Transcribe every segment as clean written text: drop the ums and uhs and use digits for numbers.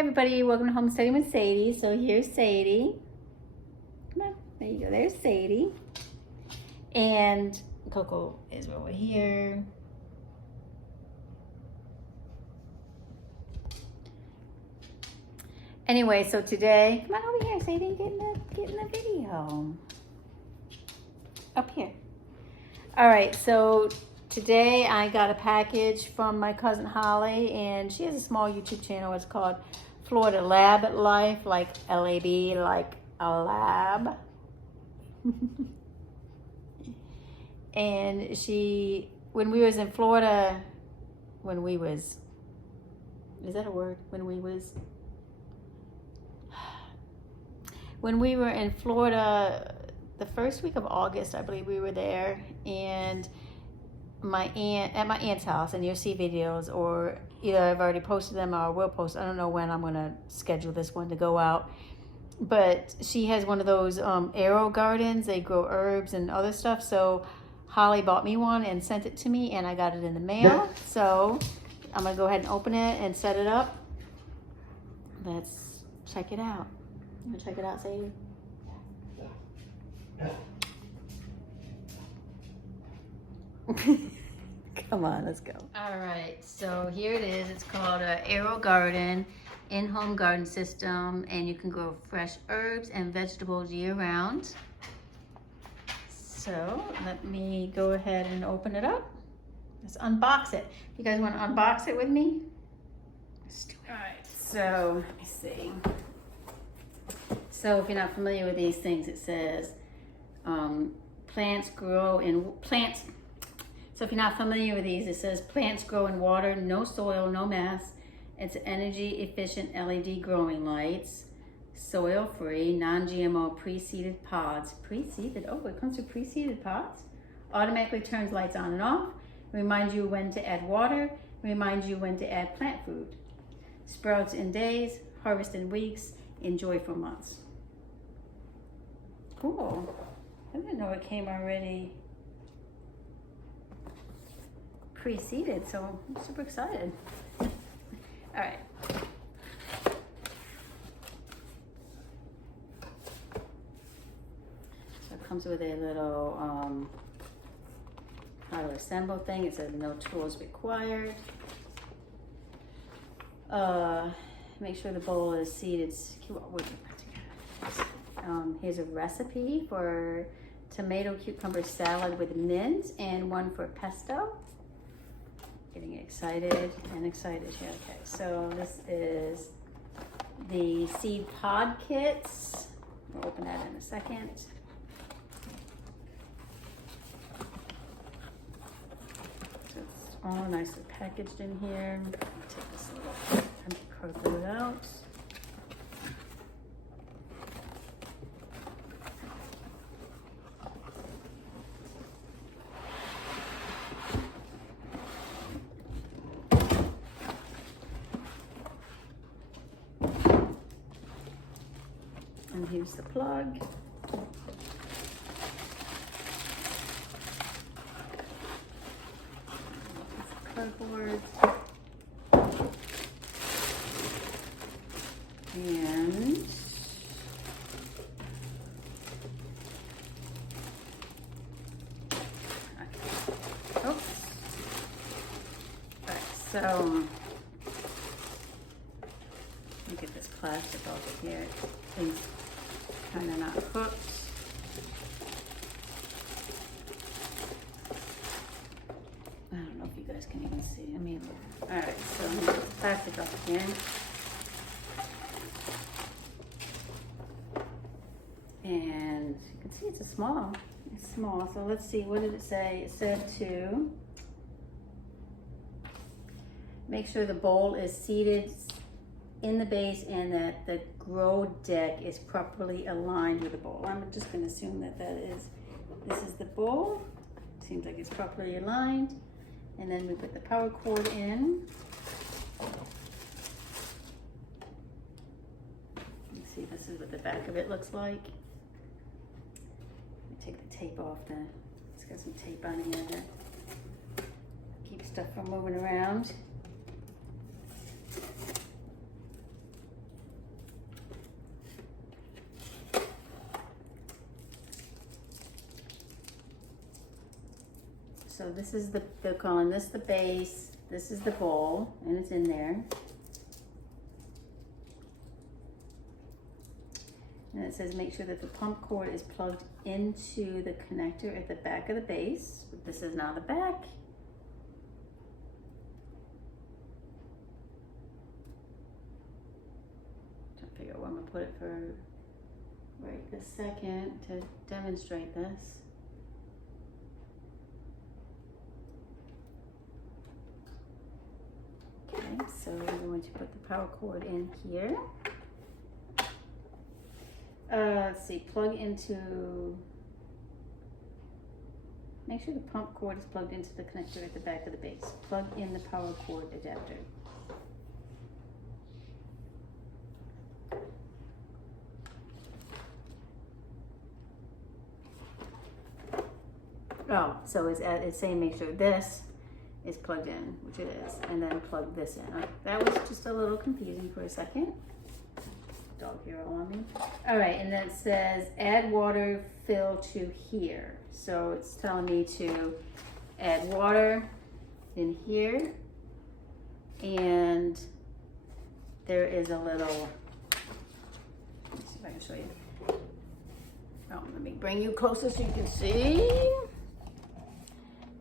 everybody, welcome to Homesteading with Sadie. So here's Sadie. Come on, there you go, there's Sadie. And Coco is over here. Anyway, so today, come on over here, Sadie, get in the video. Up here. All right, so today I got a package from my cousin Holly, and she has a small YouTube channel. It's called Florida Lab Life, like L-A-B, like a lab. And she, when we was in Florida, is that a word? When we were in Florida, the first week of August, I believe we were there, and at my aunt's house, and you'll see videos, or either I've already posted them or will post. I don't know when I'm gonna schedule this one to go out, but she has one of those AeroGardens. They grow herbs and other stuff. So Holly bought me one and sent it to me, and I got it in the mail. So I'm gonna go ahead and open it and set it up. Let's check it out. You wanna check it out, Sadie? Come on, let's go. All right, so here it is. It's called AeroGarden in-home garden system, and you can grow fresh herbs and vegetables year-round. So let me go ahead and open it up. Let's unbox it. You guys want to unbox it with me? Let's do it. All right, so let me see. So if you're not familiar with these things, it says plants grow in plants. So if you're not familiar with these, it says plants grow in water, no soil, no mess. It's energy efficient LED growing lights, soil free, non-GMO pre-seeded pods. Pre-seeded? Oh, it comes with pre-seeded pods. Automatically turns lights on and off. Reminds you when to add water. Reminds you when to add plant food. Sprouts in days, harvest in weeks, enjoy for months. Cool. I didn't know it came already pre-seeded, so I'm super excited. All right. So it comes with a little how to assemble thing. It says no tools required. Make sure the bowl is seeded. Here's a recipe for tomato cucumber salad with mint, and one for pesto. Getting excited and excited here. Okay, so this is the seed pod kits. We'll open that in a second. So it's all nicely packaged in here. Take this little empty cardboard out. And here's the plug. Cardboard. And oops. All right, so let me get this plastic off of here. Things kind of not hooked. I don't know if you guys can even see. I mean, all right, so I'm gonna put the plastic off again. And you can see it's small. It's small. So let's see, what did it say? It said to make sure the bowl is seated in the base and that the grow deck is properly aligned with the bowl. I'm just going to assume that this is the bowl. Seems like it's properly aligned. And then we put the power cord in. Let's see, this is what the back of it looks like. Let me take the tape off. It's got some tape on here to keep stuff from moving around. So this is they're calling this the base. This is the bowl, and it's in there. And it says make sure that the pump cord is plugged into the connector at the back of the base. This is now the back. Trying to figure out where I'm gonna put it for right this second to demonstrate this. Okay, so we're going to put the power cord in here. Let's see, plug into, make sure the pump cord is plugged into the connector at the back of the base. Plug in the power cord adapter. Oh, so it's saying make sure this is plugged in, which it is, and then plug this in. That was just a little confusing for a second. Dog hero on me. All right, and then it says add water fill to here. So it's telling me to add water in here, and there is a little, let me see if I can show you. Oh, let me bring you closer so you can see.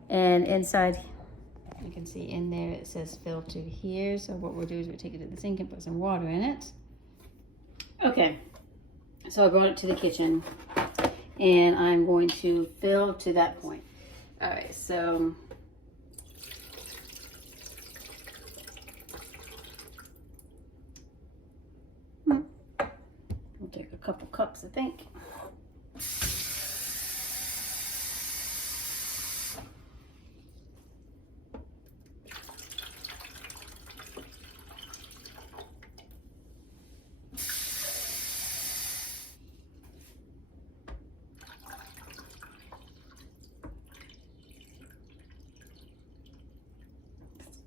And inside, you can see in there it says fill to here. So what we'll do is we'll take it to the sink and put some water in it. Okay, so I brought it to the kitchen and I'm going to fill to that point. All right, so we'll take a couple cups, I think.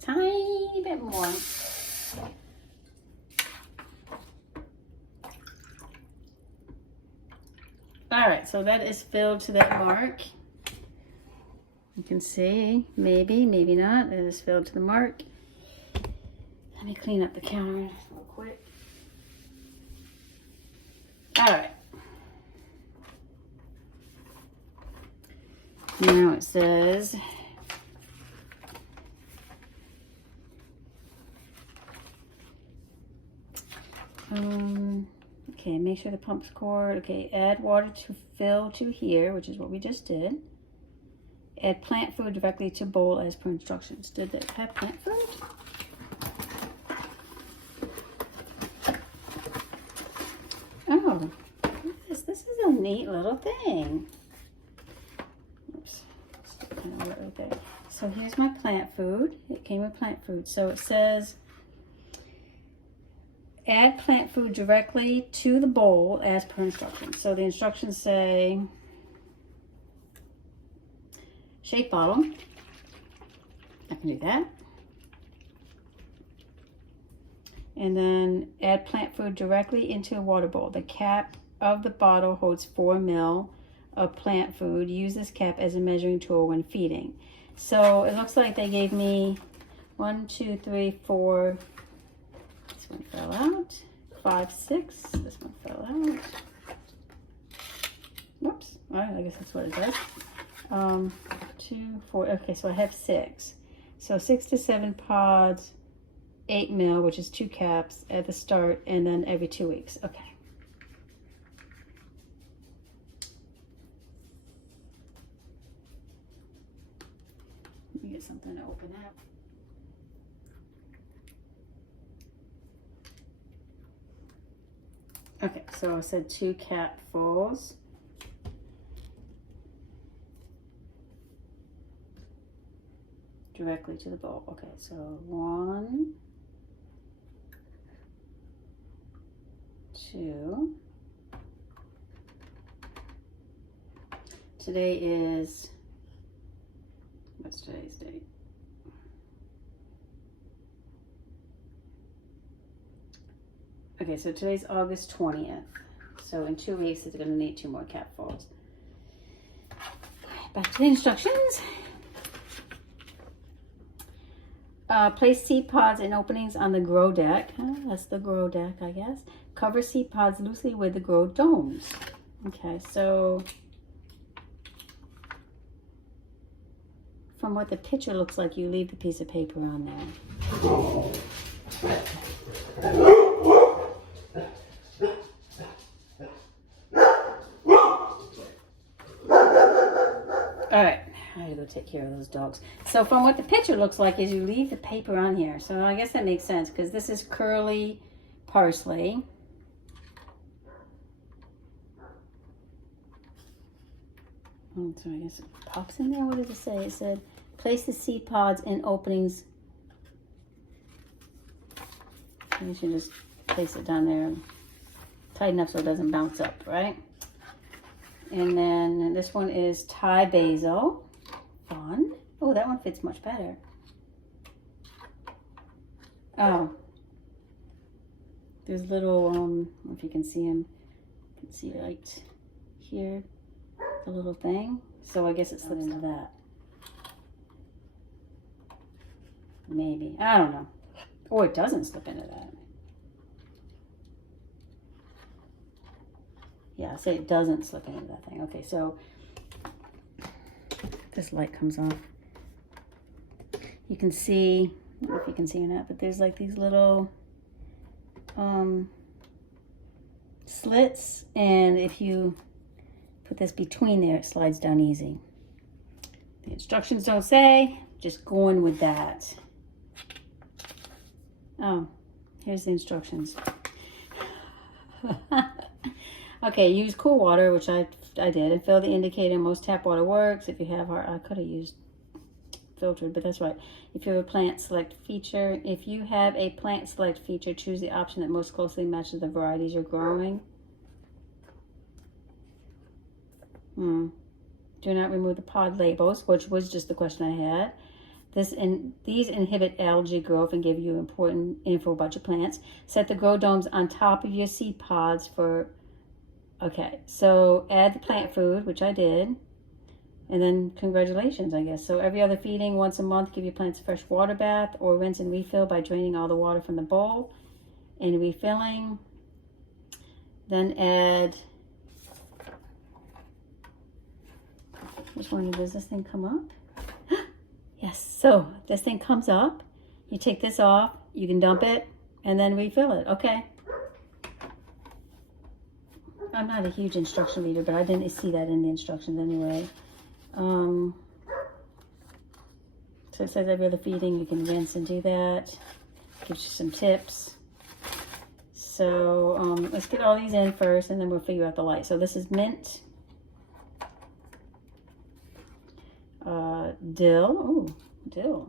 Tiny bit more. All right, so that is filled to that mark. You can see, maybe, maybe not. It is filled to the mark. Let me clean up the counter real quick. All right. Now it says, okay, make sure the pump's cord, okay, add water to fill to here, which is what we just did. Add plant food directly to bowl as per instructions. Did it have plant food? Oh, this is a neat little thing. Oops, kind of right there. So here's my plant food. It came with plant food. So it says, add plant food directly to the bowl as per instructions. So the instructions say, shake bottle. I can do that. And then add plant food directly into a water bowl. The cap of the bottle holds 4 ml of plant food. Use this cap as a measuring tool when feeding. So it looks like they gave me 1, 2, 3, 4. This one fell out. 5, 6. This one fell out. Whoops. All right, I guess that's what it does. 2, 4. Okay, so I have 6. So 6 to 7 pods, 8 ml, which is 2 caps at the start, and then every 2 weeks. Okay. Let me get something to open up. Okay, so I said 2 capfuls. Directly to the bowl. Okay, so 1, 2. Today is, what's today's date? Okay, so today's August 20th. So in 2 weeks, it's going to need 2 more capfuls. Back to the instructions. Place seed pods in openings on the grow deck. That's the grow deck, I guess. Cover seed pods loosely with the grow domes. Okay, so from what the picture looks like, you leave the piece of paper on there. All right, I gotta go take care of those dogs. So from what the picture looks like is you leave the paper on here. So I guess that makes sense because this is curly parsley. Oh, so I guess it pops in there. What did it say? It said, place the seed pods in openings. You should just place it down there and tighten up so it doesn't bounce up, right? And then this one is Thai basil. Fun. Oh, that one fits much better. Oh. There's little, I don't know if you can see them. You can see right here, the little thing. So I guess it slips into that. Maybe. I don't know. Or it doesn't slip into that. Yeah, say it doesn't slip into that thing. Okay, so this light comes off. You can see, I don't know if you can see or not, but there's like these little slits, and if you put this between there, it slides down easy. The instructions don't say, just going with that. Oh, here's the instructions. Okay, use cool water, which I did, and fill the indicator. Most tap water works. If you have I could have used filtered, but that's right. If you have a plant select feature, choose the option that most closely matches the varieties you're growing. Do not remove the pod labels, which was just the question I had. These inhibit algae growth and give you important info about your plants. Set the grow domes on top of your seed pods for, okay, so add the plant food, which I did. And then congratulations, I guess. So every other feeding, once a month, give your plants a fresh water bath or rinse and refill by draining all the water from the bowl and refilling. Then add, just wondering, does this thing come up? Yes, so this thing comes up. You take this off, you can dump it, and then refill it. Okay. I'm not a huge instruction reader, but I didn't see that in the instructions anyway. So it says every other feeding, you can rinse and do that. Gives you some tips. So let's get all these in first, and then we'll figure out the light. So this is mint. Dill. Oh, dill.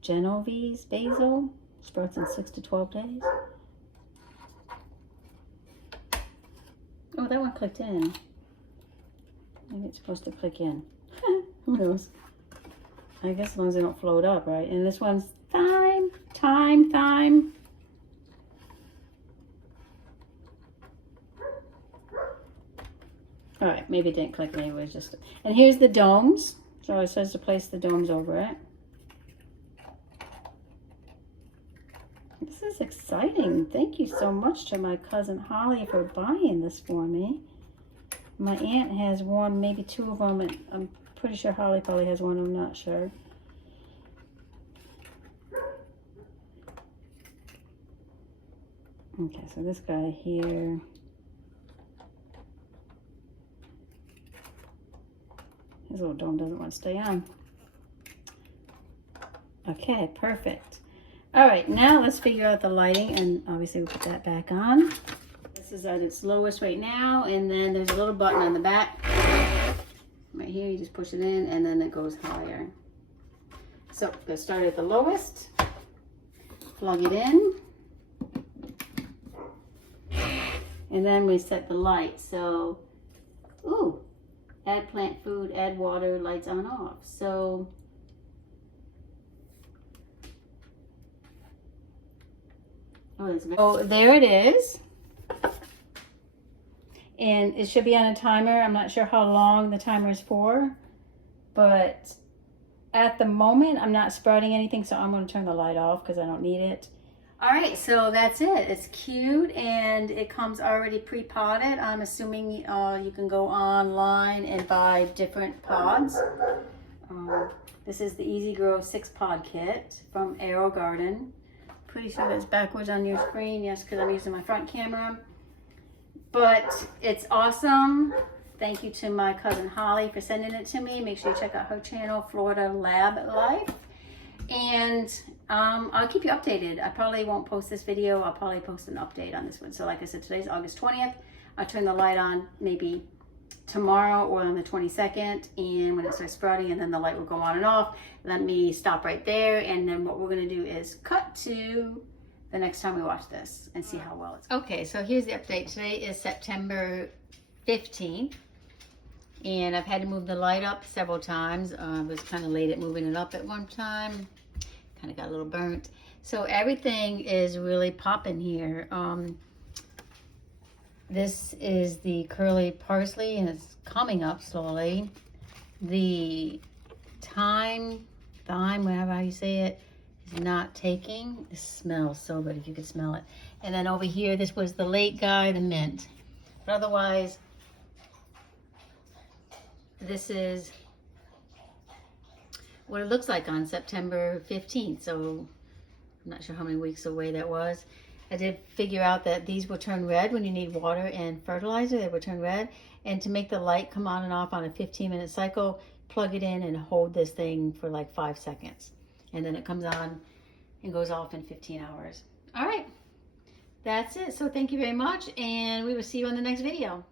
Genovese basil. Sprouts in 6 to 12 days. Oh, that one clicked in. Maybe it's supposed to click in. Who knows? I guess as long as they don't float up, right? And this one's thyme. All right, maybe it didn't click anyway. Just, and here's the domes. So it says to place the domes over it. This is exciting. Thank you so much to my cousin Holly for buying this for me. My aunt has one, maybe 2 of them, and I'm pretty sure Holly probably has one, I'm not sure. Okay, so this guy here. His little dome doesn't want to stay on. Okay, perfect. All right, now let's figure out the lighting, and obviously we'll put that back on. This is at its lowest right now, and then there's a little button on the back. Right here, you just push it in, and then it goes higher. So let's start at the lowest. Plug it in. And then we set the light. So, ooh, add plant food, add water, lights on, off. So, oh, there it is. And it should be on a timer. I'm not sure how long the timer is for. But at the moment, I'm not sprouting anything, so I'm going to turn the light off because I don't need it. All right, so that's it. It's cute, and it comes already pre-potted. I'm assuming you can go online and buy different pods. This is the Easy Grow 6-pod kit from AeroGarden. Pretty sure that's backwards on your screen. Yes, because I'm using my front camera. But it's awesome. Thank you to my cousin Holly for sending it to me. Make sure you check out her channel, Florida Lab Life. And I'll keep you updated. I probably won't post this video. I'll probably post an update on this one. So like I said, today's August 20th. I'll turn the light on maybe tomorrow or on the 22nd. And when it starts sprouting, and then the light will go on and off. Let me stop right there. And then what we're going to do is cut to the next time we watch this and see how well it's going. Okay, so here's the update. Today is September 15th. And I've had to move the light up several times. I was kind of late at moving it up at one time. Kind of got a little burnt. So everything is really popping here. This is the curly parsley, and it's coming up slowly. The thyme, whatever you say it, is not taking. It smells so good if you could smell it. And then over here, this was the late guy, the mint. But otherwise, this is what it looks like on September 15th. So I'm not sure how many weeks away that was. I did figure out that these will turn red when you need water and fertilizer. They will turn red. And to make the light come on and off on a 15-minute cycle, plug it in and hold this thing for like 5 seconds. And then it comes on and goes off in 15 hours. All right, that's it. So thank you very much, and we will see you on the next video.